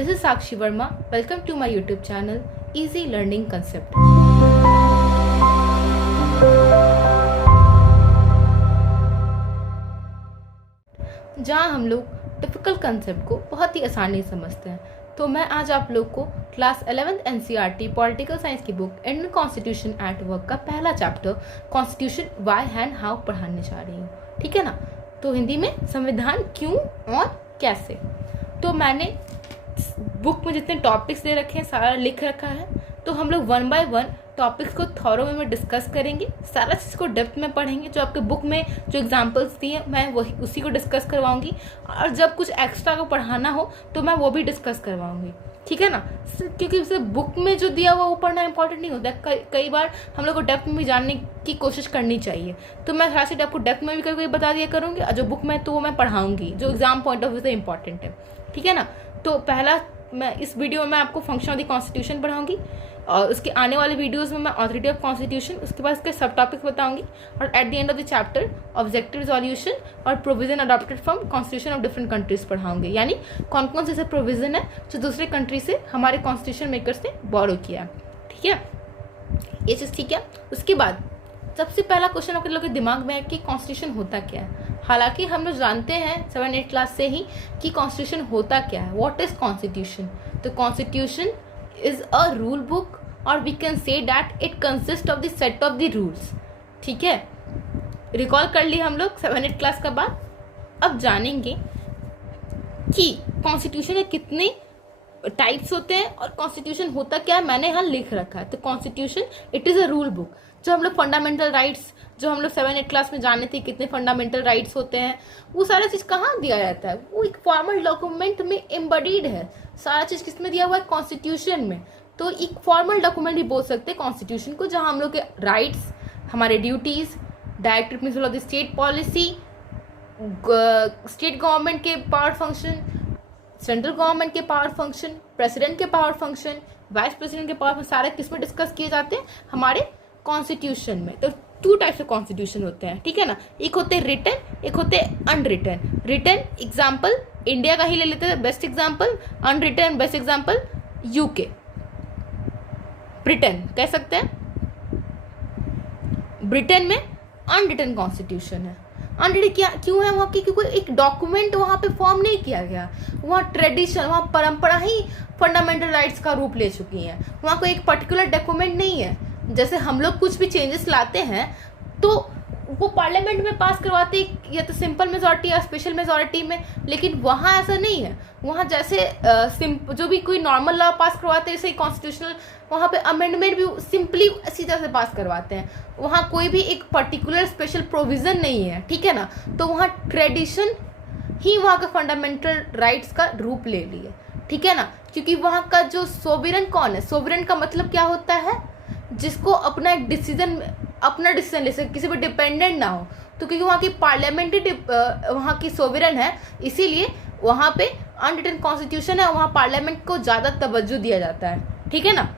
This is Sakshi Verma. Welcome to my YouTube channel, Easy Learning Concept. जहाँ हम लोग difficult concept को बहुत ही आसानी से समझते हैं, तो मैं आज आप लोग को class 11th NCERT political science की book Indian constitution at work का पहला chapter constitution why and how पढ़ाने जा रही हूँ। ठीक है ना। तो हिंदी में संविधान क्यों और कैसे। तो मैंने बुक में जितने टॉपिक्स दे रखे हैं सारा लिख रखा है, तो हम लोग वन बाय वन टॉपिक्स को थॉरो में डिस्कस करेंगे, सारा चीज़ को डेप्थ में पढ़ेंगे। जो आपके बुक में जो एग्जांपल्स दिए मैं वही उसी को डिस्कस करवाऊंगी, और जब कुछ एक्स्ट्रा को पढ़ाना हो तो मैं वो भी डिस्कस करवाऊंगी। ठीक है ना। क्योंकि सिर्फ बुक में जो दिया हुआ वो पढ़ना इंपॉर्टेंट नहीं होता, कई बार हम लोग को डेप्थ में भी जानने की कोशिश करनी चाहिए। तो मैं थोड़ा सा आपको डेप्थ में भी कभी बता दिया करूँगी, और जो बुक में तो वो मैं पढ़ाऊँगी जो एग्जाम पॉइंट ऑफ व्यू से इंपॉर्टेंट है। ठीक है ना। तो पहला मैं इस वीडियो में आपको फंक्शन ऑफ द कॉन्स्टिट्यूशन पढ़ाऊंगी, और उसके आने वाले वीडियोस में मैं ऑथोरिटी ऑफ कॉन्स्टिट्यूशन, उसके बाद इसके सब टॉपिक्स बताऊंगी, और at the end of the chapter objective resolution और provision adopted from constitution of different countries पढ़ाऊंगे। यानी कौन कौन से ऐसे प्रोविजन है जो दूसरे कंट्री से हमारे कॉन्स्टिट्यूशन मेकर्स ने बोरो किया। ठीक है, ये चीज़ ठीक है। उसके बाद सबसे पहला क्वेश्चन आपके लोगों के दिमाग में है कि कॉन्स्टिट्यूशन होता क्या है। हालांकि हम लोग जानते हैं 7-8 क्लास से ही कि कॉन्स्टिट्यूशन होता क्या है। What is constitution. तो constitution is a rule book, और we can say that it consist of the set of the rules. ठीक है, रिकॉल कर लिया हम लोग 7-8 क्लास का बाद। अब जानेंगे कि कॉन्स्टिट्यूशन के कितने टाइप्स होते हैं और कॉन्स्टिट्यूशन होता क्या है। मैंने यहाँ लिख रखा है। तो constitution it is a rule book. जो हम लोग फंडामेंटल राइट्स जो हम लोग 7-8 क्लास में जाने थे कितने फंडामेंटल राइट्स होते हैं, वो सारा चीज़ कहाँ दिया जाता है, वो एक फॉर्मल डॉक्यूमेंट में एम्बडीड है। सारा चीज़ किस में दिया हुआ है, कॉन्स्टिट्यूशन में। तो एक फॉर्मल डॉक्यूमेंट भी बोल सकते हैं कॉन्स्टिट्यूशन को, जहाँ हम लोग के राइट्स, हमारे duties, direct principle of the state policy, state government के पावर फंक्शन, सेंट्रल गवर्नमेंट के पावर फंक्शन, प्रेसिडेंट के पावर फंक्शन, वाइस प्रेसिडेंट के पावर फंक्शन, सारे किस में डिस्कस किए जाते हैं, हमारे कॉन्स्टिट्यूशन में। तो 2 टाइप्स ऑफ कॉन्स्टिट्यूशन होते हैं। ठीक है ना। एक होते हैं रिटन, एक होते हैं अनरिटन। रिटन एग्जाम्पल इंडिया का ही ले लेते हैं best example, unwritten best example UK, Britain कह सकते हैं। ब्रिटेन में अनरिटन कॉन्स्टिट्यूशन है। अनरिटन क्या क्यों है वहाँ की, क्योंकि एक डॉक्यूमेंट वहाँ पे फॉर्म नहीं किया गया। वहाँ ट्रेडिशन, वहाँ परंपरा ही फंडामेंटल राइट्स का रूप ले चुकी है। वहाँ कोई एक पर्टिकुलर डॉक्यूमेंट नहीं है। जैसे हम लोग कुछ भी चेंजेस लाते हैं तो वो पार्लियामेंट में पास करवाते हैं, या तो सिंपल मेजॉरिटी या स्पेशल मेजॉरिटी में, लेकिन वहाँ ऐसा नहीं है। वहाँ जैसे जो भी कोई नॉर्मल लॉ पास करवाते हैं, जैसे कॉन्स्टिट्यूशनल, वहाँ पे अमेंडमेंट भी सिंपली इसी तरह से पास करवाते हैं। वहाँ कोई भी एक पर्टिकुलर स्पेशल प्रोविजन नहीं है। ठीक है ना। तो वहाँ ट्रेडिशन ही वहाँ के फंडामेंटल राइट्स का रूप ले लिए। ठीक है ना। क्योंकि वहाँ का जो सोवरेन कौन है, सोवरेन का मतलब क्या होता है, जिसको अपना एक डिसीजन ले सके, किसी पर डिपेंडेंट ना हो। तो क्योंकि वहाँ की पार्लियामेंट वहाँ की सोवरेन है, इसीलिए वहाँ पे अनरिटन कॉन्स्टिट्यूशन है, वहाँ पार्लियामेंट को ज़्यादा तवज्जो दिया जाता है। ठीक है ना।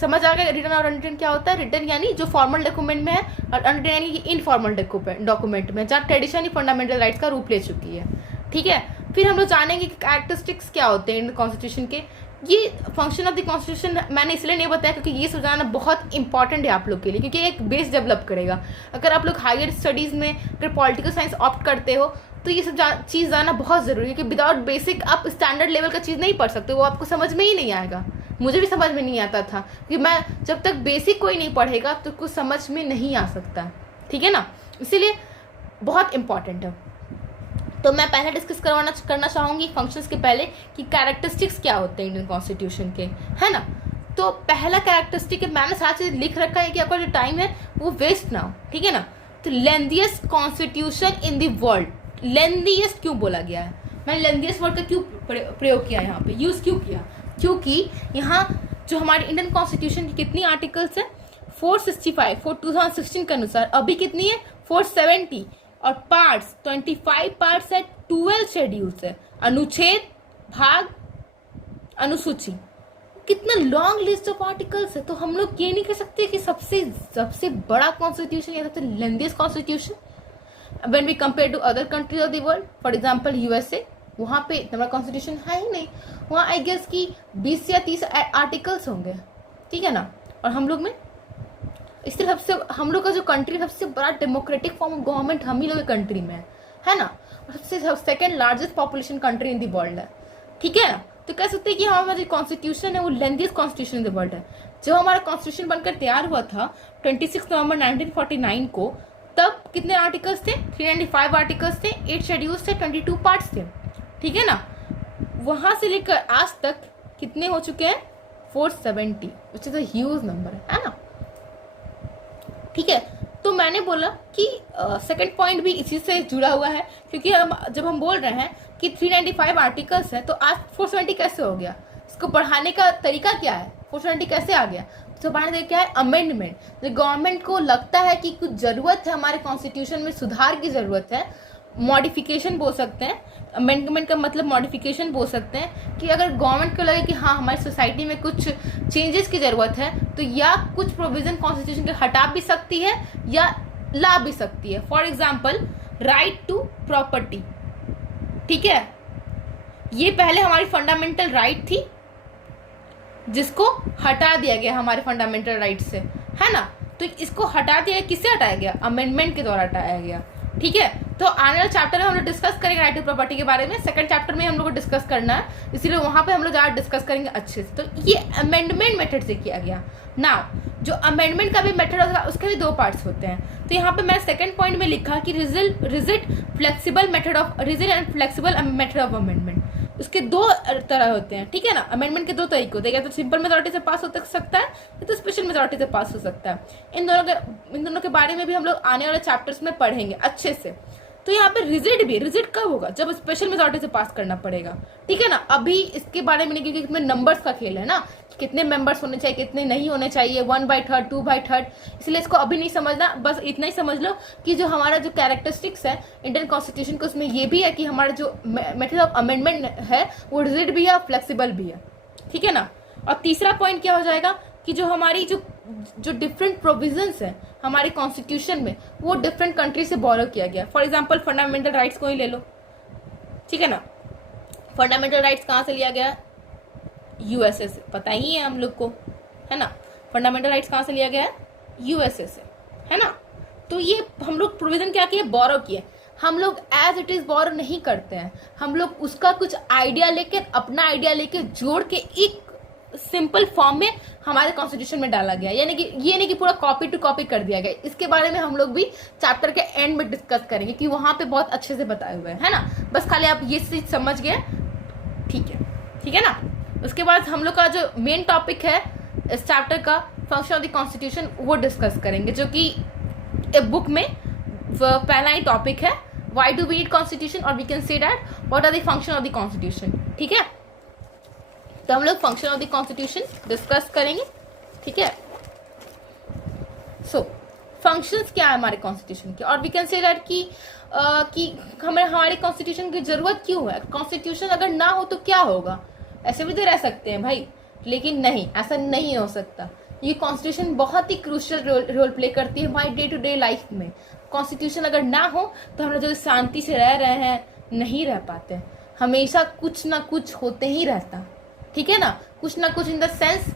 समझ आ गया रिटन और अनरिटन क्या होता है। रिटन यानी जो फॉर्मल डॉक्यूमेंट में है, और अनरिटन यानी कि इनफॉर्मल डॉक्यूमेंट में, जहाँ ट्रेडिशन ही फंडामेंटल राइट्स का रूप ले चुकी है। ठीक है। फिर हम लोग जानेंगे कि कैरेक्टरिस्टिक्स क्या होते हैं इंडियन कॉन्स्टिट्यूशन के। ये फंक्शन ऑफ द कॉन्स्टिट्यूशन मैंने इसलिए नहीं बताया क्योंकि ये समझाना बहुत इंपॉर्टेंट है आप लोग के लिए, क्योंकि एक बेस डेवलप करेगा। अगर आप लोग हायर स्टडीज़ में अगर पॉलिटिकल साइंस ऑप्ट करते हो तो ये सब चीज़ जाना बहुत ज़रूरी है, क्योंकि विदाउट बेसिक आप स्टैंडर्ड लेवल का चीज़ नहीं पढ़ सकते, वो आपको समझ में ही नहीं आएगा। मुझे भी समझ में नहीं आता था, क्योंकि मैं जब तक बेसिक कोई नहीं पढ़ेगा तो कुछ समझ में नहीं आ सकता। ठीक है ना। इसीलिए बहुत इंपॉर्टेंट है। तो मैं पहले डिस्कस करना चाहूँगी फंक्शंस के पहले कि कैरेक्टरिस्टिक्स क्या होते हैं इंडियन कॉन्स्टिट्यूशन के, है ना। तो पहला कैरेक्टरिस्टिक है, मैंने सारा चीज़ लिख रखा है कि आपका जो टाइम है वो वेस्ट ना हो। ठीक है ना। तो lengthiest constitution in the world. Lengthiest क्यों बोला गया है, मैंने लेंथीएस्ट वर्ड का क्यों प्रयोग किया यहाँ पे, यूज़ क्यों किया, क्योंकि यहाँ जो हमारे इंडियन कॉन्स्टिट्यूशन की कितनी आर्टिकल्स हैं, 465 फॉर 2016 के अनुसार। अभी कितनी है, 470, और पार्ट्स 25 पार्ट्स है, 12 शेड्यूल्स है, अनुच्छेद, भाग, अनुसूची, कितना लॉन्ग लिस्ट ऑफ आर्टिकल्स है। तो हम लोग ये नहीं कह सकते कि सबसे बड़ा कॉन्स्टिट्यूशन या सबसे lengthiest constitution when we compare to other countries of the world, for example USA, वहाँ पे हमारा कॉन्स्टिट्यूशन है ही नहीं, वहाँ आई गेस कि 20 या 30 आर्टिकल्स होंगे, ठीक है ना। और हम लोग में इससे सबसे हम लोग का जो कंट्री सबसे बड़ा डेमोक्रेटिक फॉर्म ऑफ गवर्नमेंट हम ही लोग के कंट्री में है ना, सबसे second largest population country in the world है, ठीक है ना। तो कह सकते हैं कि हमारा जो कॉन्स्टिट्यूशन है वो lengthiest constitution in the world है। जब हमारा कॉन्स्टिट्यूशन बनकर तैयार हुआ था 26 नवंबर 1949 को, तब कितने आर्टिकल्स थे? 395 आर्टिकल्स थे, 8 शेड्यूल्स थे, 22 पार्ट्स थे, ठीक है ना। वहां से लेकर आज तक कितने हो चुके हैं? 470, which is a huge number है ना, ठीक है। तो मैंने बोला कि सेकंड पॉइंट भी इसी से जुड़ा हुआ है, क्योंकि जब हम बोल रहे हैं कि 395 आर्टिकल्स है, तो आज 470 कैसे हो गया? इसको बढ़ाने का तरीका क्या है? 470 कैसे आ गया? तो बढ़ाने का क्या है? अमेंडमेंट। जो गवर्नमेंट को लगता है कि कुछ जरूरत है, हमारे कॉन्स्टिट्यूशन में सुधार की जरूरत है, मॉडिफिकेशन बोल सकते हैं, अमेंडमेंट का मतलब मॉडिफिकेशन बोल सकते हैं, कि अगर गवर्नमेंट को लगे कि हाँ हमारी सोसाइटी में कुछ चेंजेस की जरूरत है, तो या कुछ प्रोविजन कॉन्स्टिट्यूशन के हटा भी सकती है या ला भी सकती है। For example right to property, ठीक है, ये पहले हमारी फंडामेंटल राइट थी, जिसको हटा दिया गया हमारे फंडामेंटल राइट से, है ना। तो इसको हटा दिया, किससे हटाया गया? अमेंडमेंट के द्वारा हटाया गया, ठीक है। तो आने वाले चैप्टर में हम लोग डिस्कस करेंगे राइट टू प्रॉपर्टी के बारे में, सेकंड चैप्टर में हम लोग को डिस्कस करना है, इसीलिए वहां पे हम लोग ज्यादा डिस्कस करेंगे अच्छे से। तो ये अमेंडमेंट मेथड से किया गया। नाउ जो अमेंडमेंट का भी मेथड होगा उसके भी 2 पार्ट्स होते हैं। तो यहाँ पे मैं सेकंड पॉइंट में लिखा कि rigid flexible method of rigid and flexible method of amendment. उसके 2 तरह होते हैं, ठीक है ना। अमेंडमेंट के 2 तरीके होते हैं, या तो सिंपल मेजॉरिटी से पास हो सकता है या तो स्पेशल मेजॉरिटी से पास हो सकता है। इन दोनों के बारे में भी हम लोग आने वाले चैप्टर्स में पढ़ेंगे अच्छे से। तो यहाँ पे रिजिड कब होगा? जब स्पेशल मेजॉरिटी से पास करना पड़ेगा, ठीक है ना। अभी इसके बारे में नहीं, क्योंकि इसमें नंबर्स का खेल है ना, कितने मेंबर्स होने चाहिए, कितने नहीं होने चाहिए, 1/3, 2/3, इसलिए इसको अभी नहीं समझना। बस इतना ही समझ लो कि जो हमारा जो कैरेक्टरिस्टिक्स है इंडियन कॉन्स्टिट्यूशन को, उसमें ये भी है कि हमारा जो मेथड ऑफ अमेंडमेंट है वो रिजिड भी है और फ्लेक्सिबल भी है, ठीक है ना। और तीसरा पॉइंट क्या हो जाएगा कि जो हमारी जो डिफरेंट प्रोविजंस है हमारे कॉन्स्टिट्यूशन में, वो डिफरेंट कंट्री से बोरो किया गया। फॉर एग्जांपल फंडामेंटल राइट्स को ही ले लो, ठीक है ना। फंडामेंटल राइट्स कहाँ से लिया गया? यूएसए से, पता ही है हम लोग को, है ना। फंडामेंटल राइट्स कहाँ से लिया गया है? यूएसए से, है ना। तो ये हम लोग प्रोविजन क्या किए? बोरो किए। हम लोग एज इट इज बोरो नहीं करते हैं, हम लोग उसका कुछ आइडिया लेके, अपना आइडिया लेके जोड़ के एक सिंपल फॉर्म में हमारे कॉन्स्टिट्यूशन में डाला गया। यानी कि ये नहीं कि पूरा कॉपी टू कॉपी कर दिया गया। इसके बारे में हम लोग भी चैप्टर के एंड में डिस्कस करेंगे, कि वहां पे बहुत अच्छे से बताए हुए है ना। बस खाली आप ये चीज समझ गए, ठीक है ना। उसके बाद हम लोग का जो मेन टॉपिक है इस चैप्टर का, फंक्शन ऑफ द कॉन्स्टिट्यूशन, वो डिस्कस करेंगे, जो कि बुक में पहला ही टॉपिक है, why do we need constitution, और we can say that what are the function of the constitution, ठीक है। तो हम लोग function of the constitution discuss करेंगे, ठीक है। सो फंक्शंस क्या है हमारे कॉन्स्टिट्यूशन के, और वी कैन से दैट कि हमें हमारे कॉन्स्टिट्यूशन की जरूरत क्यों है। कॉन्स्टिट्यूशन अगर ना हो तो क्या होगा? ऐसे भी तो रह सकते हैं भाई, लेकिन नहीं, ऐसा नहीं हो सकता। ये कॉन्स्टिट्यूशन बहुत ही क्रूशियल रोल प्ले करती है हमारी डे टू डे लाइफ में। कॉन्स्टिट्यूशन अगर ना हो तो हम लोग जो शांति से रह रहे हैं नहीं रह पाते, हमेशा कुछ ना कुछ होते ही रहता, ठीक है ना। कुछ ना कुछ इन द सेंस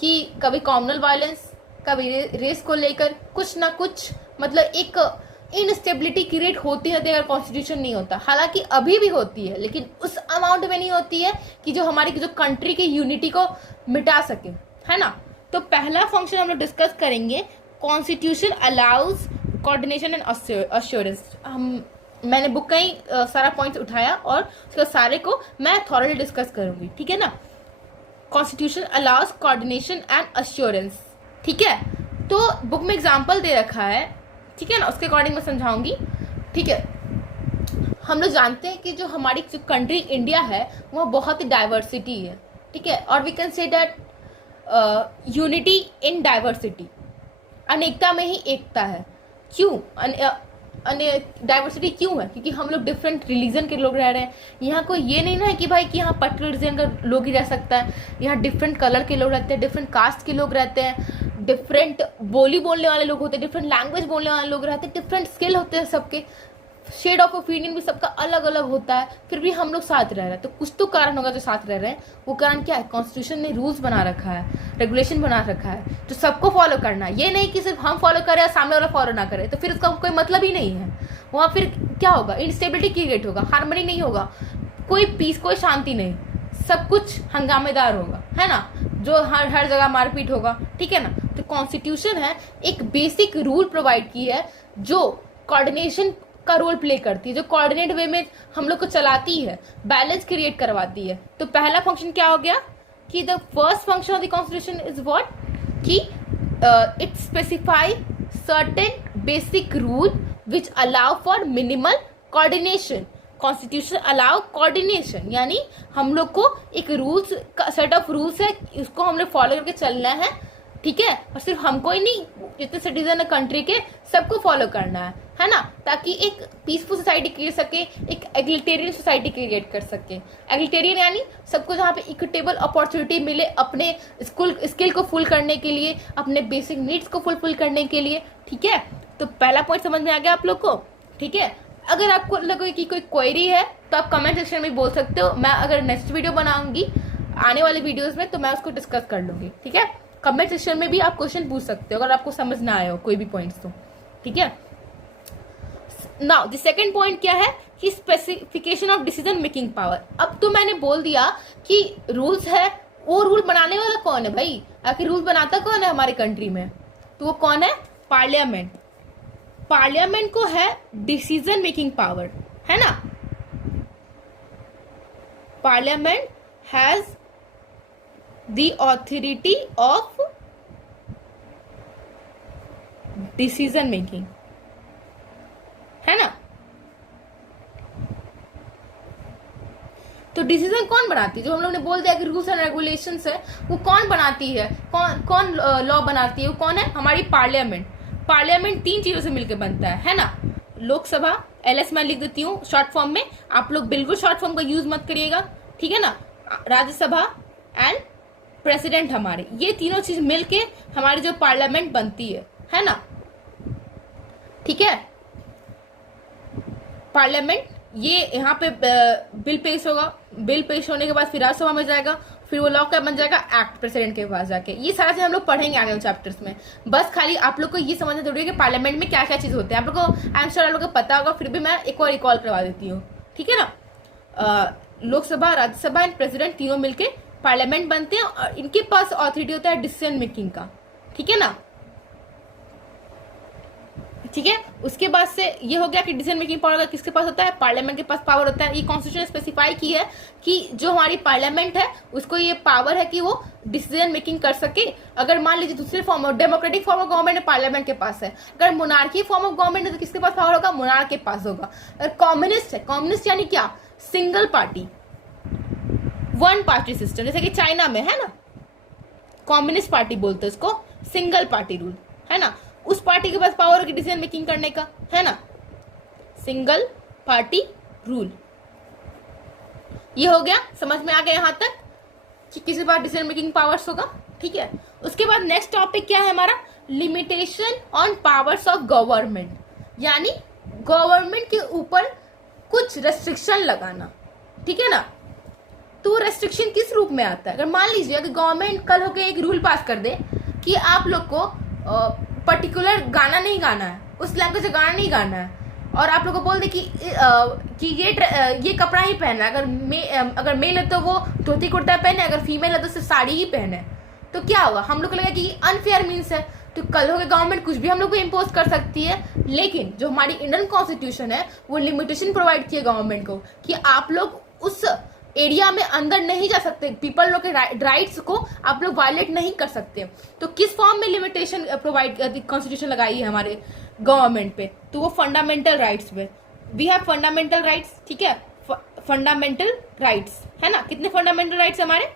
कि कभी कॉम्युनल वायलेंस, कभी रेस को लेकर कुछ ना कुछ, मतलब एक इनस्टेबिलिटी क्रिएट होती है अगर कॉन्स्टिट्यूशन नहीं होता। हालांकि अभी भी होती है, लेकिन उस अमाउंट में नहीं होती है कि जो हमारी जो कंट्री की यूनिटी को मिटा सके, है ना। तो पहला फंक्शन हम लोग डिस्कस करेंगे, constitution allows coordination and assurance. मैंने बुक का ही सारा पॉइंट्स उठाया और उसके सारे को मैं थॉरली डिस्कस करूंगी, ठीक है ना। Constitution allows coordination and assurance, ठीक है। तो बुक में एग्जाम्पल दे रखा है, ठीक है ना, उसके अकॉर्डिंग मैं समझाऊंगी, ठीक है। हम लोग जानते हैं कि जो हमारी जो कंट्री इंडिया है वो बहुत ही डाइवर्सिटी है, ठीक है। और we can say that unity in diversity, अनेकता में ही एकता है। क्यों डाइवर्सिटी क्यों है? क्योंकि हम लोग डिफरेंट रिलीजन के लोग रह रहे हैं। यहाँ कोई ये नहीं ना है कि भाई कि यहाँ पर्टिकुलर रिलीजन का लोग ही रह सकता है। यहाँ डिफरेंट कलर के लोग रहते हैं, डिफरेंट कास्ट के लोग रहते हैं, डिफरेंट बोली बोलने वाले लोग होते हैं, डिफरेंट लैंग्वेज बोलने वाले लोग रहते हैं, डिफरेंट स्किल होते हैं सबके, शेड ऑफ ओपिनियन भी सबका अलग अलग होता है, फिर भी हम लोग साथ रह रहे हैं। तो कुछ तो कारण होगा जो साथ रह रहे हैं। वो कारण क्या है? कॉन्स्टिट्यूशन ने रूल्स बना रखा है, रेगुलेशन बना रखा है, जो सबको फॉलो करना है। ये नहीं कि सिर्फ हम फॉलो करें और सामने वाला फॉलो ना करे, तो फिर उसका कोई मतलब ही नहीं है। वहाँ फिर क्या होगा? इंस्टेबिलिटी क्रिएट होगा, हार्मनी नहीं होगा, कोई पीस, कोई शांति नहीं, सब कुछ हंगामेदार होगा, है ना, जो हर जगह मारपीट होगा, ठीक है ना। तो कॉन्स्टिट्यूशन है एक बेसिक रूल प्रोवाइड की है जो कोऑर्डिनेशन का रोल प्ले करती है, जो कोऑर्डिनेट वे में हम लोग को चलाती है, बैलेंस क्रिएट करवाती है। तो पहला फंक्शन क्या हो गया कि the first function of the constitution is what, कि it specify certain basic rule which allow for minimal coordination. Constitution allow coordination, यानी हम लोग को एक रूल्स का सेट ऑफ रूल्स है, उसको हमने फॉलो करके चलना है, ठीक है। और सिर्फ हमको ही नहीं, जितने सिटीजन है कंट्री के, सबको फॉलो करना है ना, ताकि एक पीसफुल सोसाइटी क्रिएट सके, एक एग्लिटेरियन सोसाइटी क्रिएट कर सके। एग्लिटेरियन यानी सबको जहाँ पे इक्विटेबल अपॉर्चुनिटी मिले अपने स्किल को फुल करने के लिए, अपने बेसिक नीड्स को फुलफिल करने के लिए, ठीक है। तो पहला पॉइंट समझ में आ गया आप लोग को, ठीक है। अगर आपको लगे कि कोई क्वेरी है तो आप कमेंट सेक्शन में बोल सकते हो। मैं अगर नेक्स्ट वीडियो बनाऊंगी आने वाले वीडियोस में तो मैं उसको डिस्कस कर लूंगी, ठीक है। कमेंट सेक्शन में भी आप क्वेश्चन पूछ सकते हो अगर आपको समझ ना आए हो कोई भी पॉइंट्स तो, ठीक है। नाउ द सेकंड पॉइंट क्या है कि specification of decision making power. अब तो मैंने बोल दिया कि रूल्स है, वो रूल बनाने वाला कौन है भाई? आखिर रूल बनाता कौन है हमारे कंट्री में? तो वो कौन है? पार्लियामेंट। पार्लियामेंट को है डिसीजन मेकिंग पावर, है ना। Parliament has the authority of decision making, है ना। तो डिसीजन कौन बनाती है? जो हम लोग ने बोल दिया कि रूल्स एंड रेगुलेशंस है, वो कौन बनाती है? कौन लॉ बनाती है? वो कौन है? हमारी पार्लियामेंट। पार्लियामेंट 3 चीजों से मिलकर बनता है ना। लोकसभा, एलएस मैं लिख देती हूँ शॉर्ट फॉर्म में, आप लोग बिल्कुल शॉर्ट फॉर्म का यूज मत करिएगा, ठीक है ना। राज्यसभा एंड प्रेसिडेंट, हमारे ये तीनों चीज मिलके हमारी जो पार्लियामेंट बनती है ना, ठीक है। पार्लियामेंट ये यहाँ पे बिल पेश होगा, बिल पेश होने के बाद फिर राज्यसभा में जाएगा, फिर वो लॉ का बन जाएगा एक्ट प्रेसिडेंट के पास जाके। ये सारा चीज हम लोग पढ़ेंगे आगे वाले चैप्टर्स में। बस खाली आप लोग को ये समझना जरूरी है कि पार्लियामेंट में क्या क्या चीज होते हैं। आप लोग को आई एम श्योर आप लोग को पता होगा, फिर भी मैं एक और रिकॉल करवा देती हूँ, ठीक है ना। लोकसभा, राज्यसभा एंड प्रेसिडेंट तीनों मिलके पार्लियामेंट बनते हैं और इनके पास ऑथोरिटी होता है डिसीजन मेकिंग का, ठीक है ना। ठीक है, उसके बाद से ये हो गया कि डिसीजन मेकिंग पावर किसके पास होता है? पार्लियामेंट के पास पावर होता है। ये कॉन्स्टिट्यूशन स्पेसिफाई की है कि जो हमारी पार्लियामेंट है उसको ये पावर है कि वो डिसीजन मेकिंग कर सके। अगर मान लीजिए दूसरे form of democratic form of government है, पार्लियामेंट के पास है। अगर मोनार्की फॉर्म ऑफ गवर्नमेंट है तो किसके पास पावर होगा? मोनार्क के पास होगा। अगर कम्युनिस्ट है, कम्युनिस्ट यानी क्या? Single party, one party system, जैसे कि चाइना में है ना, कम्युनिस्ट पार्टी बोलते हैं इसको, सिंगल पार्टी रूल, है ना। उस पार्टी के पास पावर होगी डिसीजन मेकिंग करने का, है ना, सिंगल पार्टी रूल। ये हो गया, समझ में आ गया यहां तक कि किसी बार डिसीजन मेकिंग पावर्स होगा, ठीक है। उसके बाद नेक्स्ट टॉपिक क्या है हमारा? Limitation on powers of government, यानी गवर्नमेंट के ऊपर कुछ रेस्ट्रिक्शन लगाना, ठीक है ना। तो रेस्ट्रिक्शन किस रूप में आता है? अगर मान लीजिए अगर गवर्नमेंट कल होकर एक रूल पास कर दे कि आप लोग को पर्टिकुलर गाना नहीं गाना है, उस लैंग्वेज का गाना नहीं गाना है, और आप लोग को बोल दे कि ये कपड़ा ही पहनना है, अगर मेल है तो वो धोती कुर्ता पहने, अगर फीमेल है तो सिर्फ साड़ी ही पहने, तो क्या होगा? हम लोग को लगेगा कि अनफेयर मीन्स है। तो कल होकर गवर्नमेंट कुछ भी हम लोग को इम्पोज कर सकती है, लेकिन जो हमारी इंडियन कॉन्स्टिट्यूशन है वो लिमिटेशन प्रोवाइड की है गवर्नमेंट को कि आप लोग उस एरिया में अंदर नहीं जा सकते, पीपल लोग के राइट्स को आप लोग वायलेट नहीं कर सकते। तो किस फॉर्म में लिमिटेशन प्रोवाइड कॉन्स्टिट्यूशन लगाई है हमारे गवर्नमेंट पे? तो वो फंडामेंटल राइट्स पे। वी हैव फंडामेंटल राइट्स, ठीक है, फंडामेंटल राइट्स, है ना। कितने फंडामेंटल राइट्स हमारे?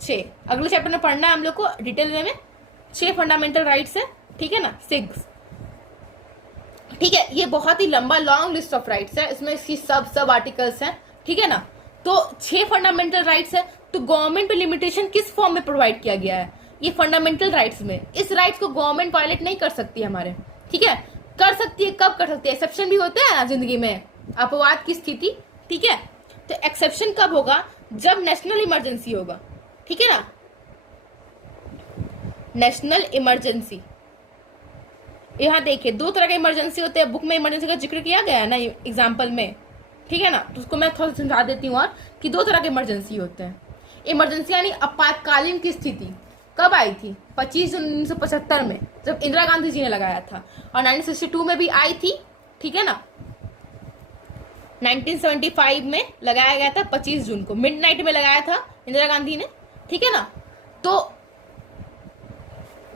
6। अगले चैप्टर में पढ़ना है हम लोग को डिटेल में 6 फंडामेंटल राइट्स है, ठीक है ना, 6, ठीक है। ये बहुत ही लंबा लॉन्ग लिस्ट ऑफ राइट्स है, इसमें इसकी सब आर्टिकल्स हैं, ठीक है ना। तो 6 फंडामेंटल राइट्स है। तो गवर्नमेंट पे लिमिटेशन किस फॉर्म में प्रोवाइड किया गया है? ये फंडामेंटल राइट्स में। इस राइट्स को गवर्नमेंट वायलेट नहीं कर सकती हमारे, ठीक है। कर सकती है, कब कर सकती है? एक्सेप्शन भी होते हैं ना जिंदगी में, अपवाद की स्थिति, ठीक है। तो एक्सेप्शन कब होगा? जब नेशनल इमरजेंसी होगा, ठीक है ना, नेशनल इमरजेंसी। यहाँ देखिए 2 तरह के इमरजेंसी होते हैं, बुक में इमरजेंसी का जिक्र किया गया है ना एग्जाम्पल में, ठीक है ना। तो उसको मैं थोड़ा समझा देती हूँ और कि 2 तरह के इमरजेंसी होते हैं। इमरजेंसी यानी आपातकालीन की स्थिति कब आई थी? 25 जून 1975 में, जब इंदिरा गांधी जी ने लगाया था, और 1962 में भी आई थी, ठीक है ना। 1975 में लगाया गया था 25 जून को, मिडनाइट में लगाया था इंदिरा गांधी ने, ठीक है ना। तो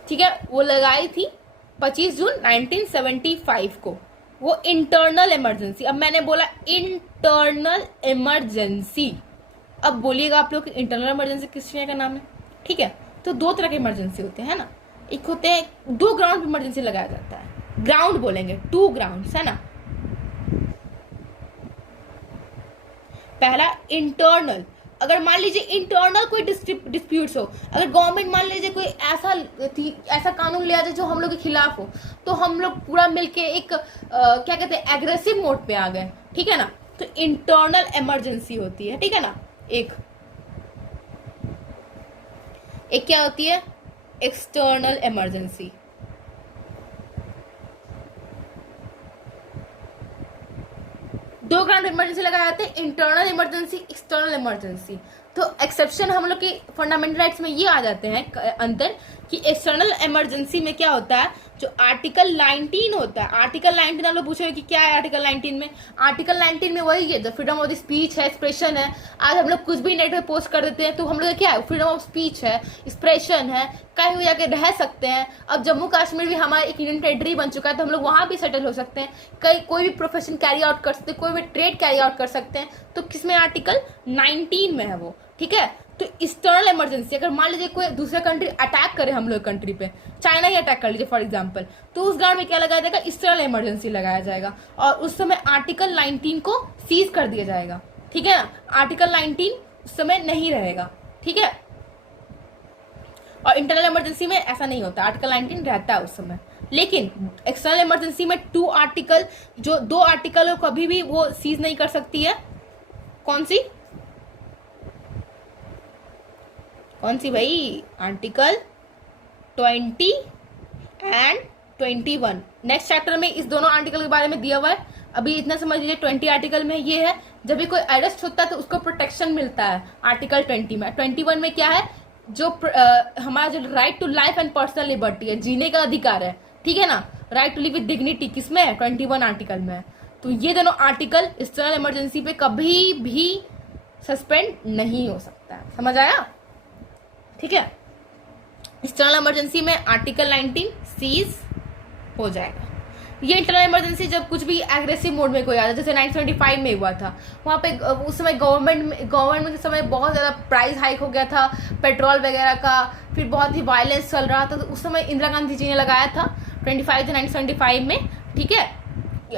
ठीक है, वो लगाई थी 25 जून 1975 को, वो इंटरनल इमरजेंसी। अब मैंने बोला इंटरनल इमरजेंसी, अब बोलिएगा आप लोग कि इंटरनल इमरजेंसी किस चीज का नाम है, ठीक है। तो 2 तरह के इमरजेंसी होते हैं ना, एक होते हैं 2 ग्राउंड पे इमरजेंसी लगाया जाता है, ग्राउंड बोलेंगे 2 ग्राउंड, है ना। पहला इंटरनल, अगर मान लीजिए इंटरनल कोई डिस्प्यूट्स हो, अगर गवर्नमेंट मान लीजिए कोई ऐसा कानून ले आ जाए जो हम लोग के खिलाफ हो, तो हम लोग पूरा मिलके एक क्या कहते हैं एग्रेसिव मोड पे आ गए, ठीक है ना। तो इंटरनल इमरजेंसी होती है, ठीक है ना। एक क्या होती है? External emergency. दो ग्राउंड इमरजेंसी लगाए जाते हैं, इंटरनल इमरजेंसी, एक्सटर्नल इमरजेंसी। तो एक्सेप्शन हम लोग के फंडामेंटल राइट्स में ये आ जाते हैं अंदर कि एक्सटर्नल इमरजेंसी में क्या होता है, जो आर्टिकल 19 होता है। आर्टिकल 19 आप लोग पूछोगे कि क्या है आर्टिकल 19 में? आर्टिकल 19 में वही है, जो फ्रीडम ऑफ द स्पीच है, एक्सप्रेशन है। आज हम लोग कुछ भी नेट पे पोस्ट कर देते हैं तो हम लोग क्या है, फ्रीडम ऑफ स्पीच है, एक्सप्रेशन है, कहीं भी जाके रह सकते हैं। अब जम्मू कश्मीर भी हमारा एक यूनियन टेरिटरी बन चुका है, तो हम लोग वहां भी सेटल हो सकते हैं, कहीं कोई भी प्रोफेशन कैरी आउट कर सकते हैं, कोई भी ट्रेड कैरी आउट कर सकते हैं। तो किसमें? आर्टिकल 19 में है वो, ठीक है। तो एक्सटर्नल इमरजेंसी, अगर मान लीजिए कोई दूसरा कंट्री अटैक करे हम लोग कंट्री पे, चाइना ही अटैक कर लीजिए फॉर एग्जांपल, तो उस ग्राउंड में क्या लगाया जाएगा? एक्सटर्नल इमरजेंसी लगाया जाएगा, और उस समय आर्टिकल 19 को सीज कर दिया जाएगा, ठीक है ना। आर्टिकल 19 उस समय नहीं रहेगा, ठीक है। और इंटरनल इमरजेंसी में ऐसा नहीं होता, आर्टिकल 19 रहता है उस समय। लेकिन एक्सटर्नल इमरजेंसी में 2 आर्टिकल, जो 2 आर्टिकल कभी भी वो सीज नहीं कर सकती है। कौन सी भाई? Article 20 and 21। नेक्स्ट चैप्टर में इस दोनों आर्टिकल के बारे में दिया हुआ है, अभी इतना समझ लीजिए। 20 आर्टिकल में ये है, जब भी कोई अरेस्ट होता है तो उसको प्रोटेक्शन मिलता है आर्टिकल 20 में। 21 में क्या है, जो हमारा जो right to life and personal liberty है, जीने का अधिकार है, ठीक है ना, right to live with dignity, किसमें है? 21 आर्टिकल में है। तो ये दोनों आर्टिकल एक्सटर्नल इमरजेंसी पे कभी भी सस्पेंड नहीं हो सकता है, समझ आया, ठीक है। एक्सटर्नल इमरजेंसी में आर्टिकल 19 सीज हो जाएगा। ये इंटरनल इमरजेंसी जब कुछ भी एग्रेसिव मोड में कोई आता है, जैसे 1975 में हुआ था, वहाँ पे उस समय गवर्नमेंट के समय बहुत ज़्यादा प्राइस हाइक हो गया था पेट्रोल वगैरह का, फिर बहुत ही वायलेंस चल रहा था। तो उस समय इंदिरा गांधी जी ने लगाया था 25 1975 में, ठीक है।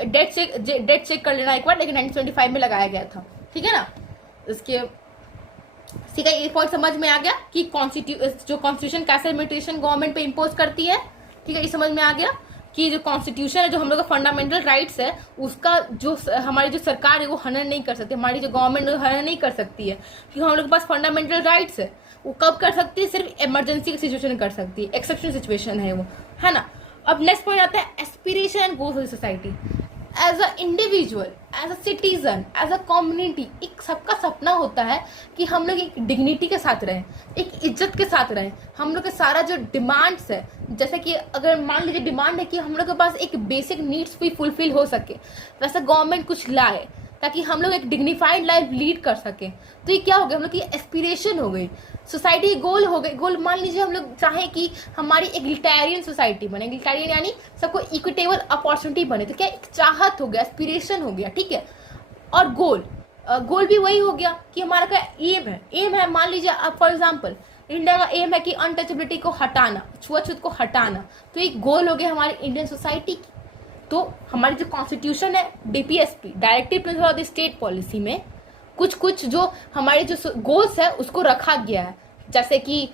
डेट चेक कर लेना एक बार, लेकिन 1975 में लगाया गया था, ठीक है ना। इसके ठीक है, ये पॉइंट समझ में आ गया कि जो कॉन्स्टिट्यूशन कैसे लिमिटेशन गवर्नमेंट पे इम्पोज करती है, ठीक है। ये समझ में आ गया कि जो कॉन्स्टिट्यूशन है, जो हम लोग का फंडामेंटल राइट्स है, उसका जो हमारी जो सरकार है वो हनन नहीं कर सकती, हमारी जो गवर्नमेंट हनन नहीं कर सकती है, क्योंकि हम लोग के पास फंडामेंटल राइट्स है। वो कब कर सकती है? सिर्फ इमरजेंसी की सिचुएशन कर सकती है, एक्सेप्शन सिचुएशन है वो, है ना। अब नेक्स्ट पॉइंट आता है aspiration and goals of society. As a individual, as a citizen, as a community, एक सबका सपना होता है कि हम लोग एक डिग्निटी के साथ रहें, एक इज्जत के साथ रहें। हम लोग के सारा जो डिमांड्स है, जैसे कि अगर मान लीजिए डिमांड है कि हम लोग के पास एक बेसिक नीड्स भी फुलफिल हो सके, वैसा गवर्नमेंट कुछ लाए ताकि हम लोग एक डिग्निफाइड लाइफ लीड कर सके। तो ये क्या हो गया? हम लोग की एस्पिरेशन हो गई, सोसाइटी गोल हो गई। गोल मान लीजिए हम लोग चाहें कि हमारी एग्लिटेरियन सोसाइटी बने, एग्लिटेरियन यानी सबको इक्विटेबल अपॉर्चुनिटी बने, तो क्या एक चाहत हो गया, एस्पिरेशन हो गया, ठीक है। और गोल भी वही हो गया कि हमारा क्या एम है। मान लीजिए आप फॉर एग्जाम्पल इंडिया का एम है कि अनटचेबिलिटी को हटाना, छुआछूत को हटाना, तो एक गोल हो गया हमारी इंडियन सोसाइटी की। तो हमारी जो कॉन्स्टिट्यूशन है, DPSP, directive principle of the state policy में कुछ जो हमारे जो गोल्स है उसको रखा गया है, जैसे कि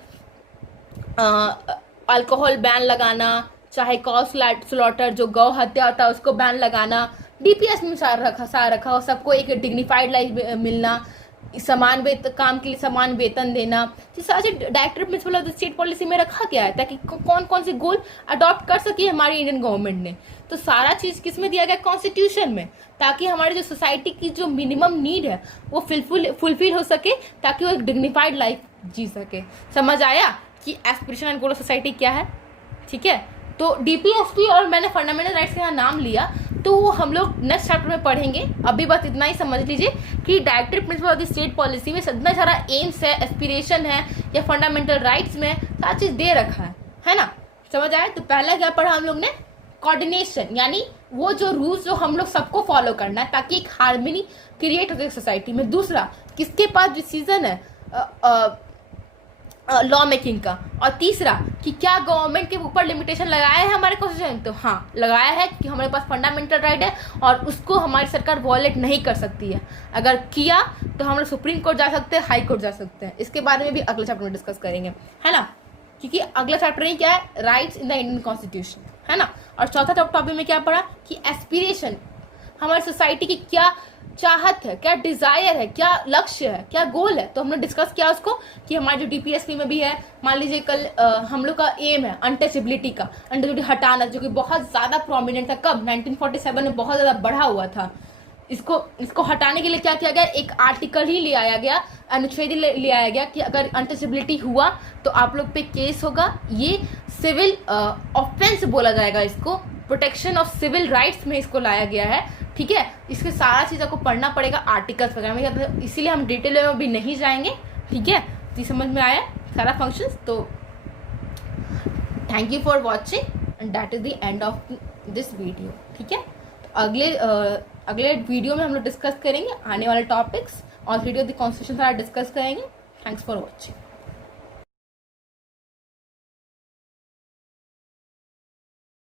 अल्कोहल बैन लगाना, चाहे कॉ स्लॉटर जो गौ हत्या होता है उसको बैन लगाना, डीपीएस में सारा रखा और सबको एक डिग्निफाइड लाइफ मिलना, समान काम के लिए समान वेतन देना, ये सारे director principle of the state policy में रखा गया है ताकि कौन कौन से गोल अडॉप्ट कर सके हमारी इंडियन गवर्नमेंट ने। तो सारा चीज किस में दिया गया, कॉन्स्टिट्यूशन में, ताकि हमारी जो सोसाइटी की जो मिनिमम नीड है वो फुलफिल हो सके, ताकि वो एक डिग्निफाइड लाइफ जी सके। समझ आया कि aspiration and goal of society क्या है? ठीक है, तो डीपीएसपी और मैंने फंडामेंटल राइट्स का नाम लिया तो वो हम लोग नेक्स्ट चैप्टर में पढ़ेंगे। अभी बस इतना ही समझ लीजिए कि directive principle of the state policy में इतना सारा एम्स है, एस्पिरेशन है या फंडामेंटल राइट्स में सारी चीज दे रखा है ना। समझ आया? तो पहला क्या पढ़ा हम लोग ने, कोऑर्डिनेशन, यानी वो जो रूल्स जो हम लोग सबको फॉलो करना है ताकि एक हार्मनी क्रिएट हो सके सोसाइटी में। दूसरा, किसके पास डिसीजन है लॉ मेकिंग का। और तीसरा, कि क्या गवर्नमेंट के ऊपर लिमिटेशन लगाया है हमारे कॉन्स्टिट्यूशन, तो हाँ लगाया है कि हमारे पास फंडामेंटल राइट है और उसको हमारी सरकार वॉयलेट नहीं कर सकती है। अगर किया तो हम लोग सुप्रीम कोर्ट जा सकते हैं, हाई कोर्ट जा सकते हैं। इसके बारे में भी अगले चैप्टर में डिस्कस करेंगे, है ना, क्योंकि अगला चैप्टर ही क्या है, rights in the Indian constitution, है ना। और चौथा टॉपिक में क्या पढ़ा कि एस्पिरेशन, हमारी सोसाइटी की क्या चाहत है, क्या डिजायर है, क्या लक्ष्य है, क्या गोल है। तो हमने डिस्कस किया उसको कि हमारे जो डीपीएसपी में भी है, मान लीजिए कल हम लोग का एम है अनटचेबिलिटी का, अनटचेबिलिटी हटाना, जो कि बहुत ज्यादा प्रोमिनेंट था। कब? 1947 में बहुत ज्यादा बढ़ा हुआ था। इसको हटाने के लिए क्या किया गया, एक आर्टिकल ही ले आया गया, अनुच्छेद ही ले आया गया कि अगर अनटचेबिलिटी हुआ तो आप लोग पे केस होगा। ये सिविल ऑफेंस बोला जाएगा, इसको प्रोटेक्शन ऑफ सिविल राइट्स में इसको लाया गया है। ठीक है, इसके सारा चीज आपको पढ़ना पड़ेगा आर्टिकल्स वगैरह में, इसीलिए हम डिटेल में भी नहीं जाएंगे। ठीक है, तो समझ में आया सारा फंक्शंस। तो thank you for watching and that is the end of this video. ठीक है, तो अगले वीडियो में हम लोग डिस्कस करेंगे आने वाले टॉपिक्स और वीडियो द कॉन्स्टिट्यूशन सारा डिस्कस करेंगे। Thanks for watching.